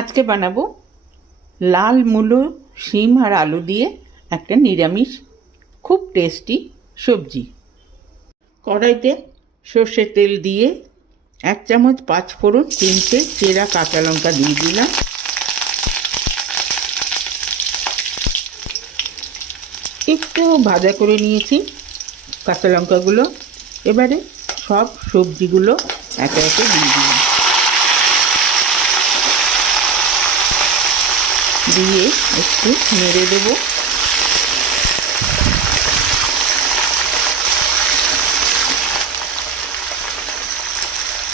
আজকে বানাবো লাল মূলো, শিম আর আলু দিয়ে একটা নিরামিষ, খুব টেস্টি সবজি। কড়াইতে সর্ষের তেল দিয়ে এক চামচ পাঁচ ফোড়ন, তিনটে চেরা কাঁচা লঙ্কা দিয়ে দিলাম। একটু ভাজা করে নিয়েছি কাঁচা লঙ্কাগুলো। এবারে সব সবজিগুলো একে একে দিয়ে দিলাম। দিয়ে একটু নেড়ে দেবো।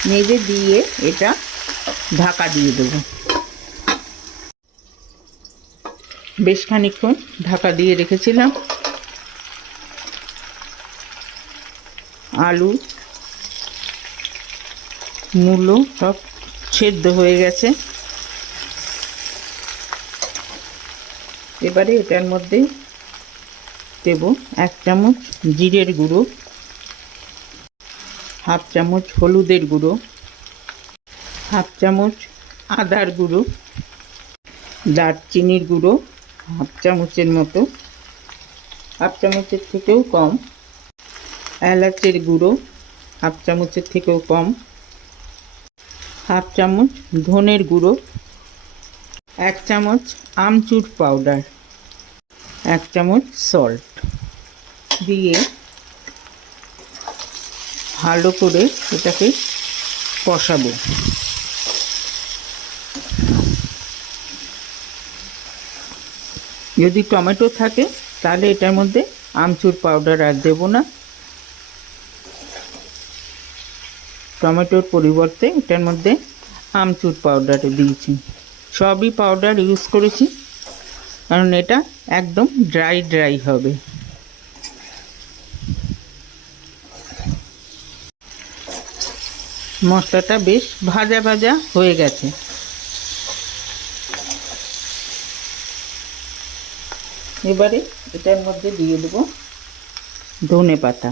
নেড়ে দিয়ে এটা ঢাকা দিয়ে দেবো। বেশ খানিক্ষণ ঢাকা দিয়ে রেখেছিলাম। আলু, মূলো সব সেদ্ধ হয়ে গেছে। এবারে এটার মধ্যে দেব এক চামচ জিরের গুঁড়ো, হাফ চামচ হলুদের গুঁড়ো, হাফ চামচ আদার গুঁড়ো, দারচিনির গুঁড়ো, হাফ চামচের মতো, হাফ চামচের থেকেও কম, এলাচের গুঁড়ো, হাফ চামচের থেকেও কম, হাফ চামচ ধনের গুঁড়ো এক চামচ আমচুর পাউডার, এক চামচ সল্ট দিয়ে ভালো করে এটাকে কষাবো। যদি টমেটো থাকে, তাহলে এটার মধ্যে আমচুর পাউডার আর দেবো না। টমেটোর পরিবর্তে এটার মধ্যে আমচুর পাউডার দিয়েছি। সবই পাউডার ইউজ করেছি। কারণ এটা একদম ড্রাই ড্রাই হবে। মশলাটা বেশ ভাজা ভাজা হয়ে গেছে। এবারে এটার মধ্যে দিয়ে দেবো ধনে পাতা।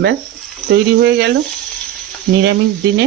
ব্যাস, তৈরি হয়ে গেল। নিরামিষ দিনে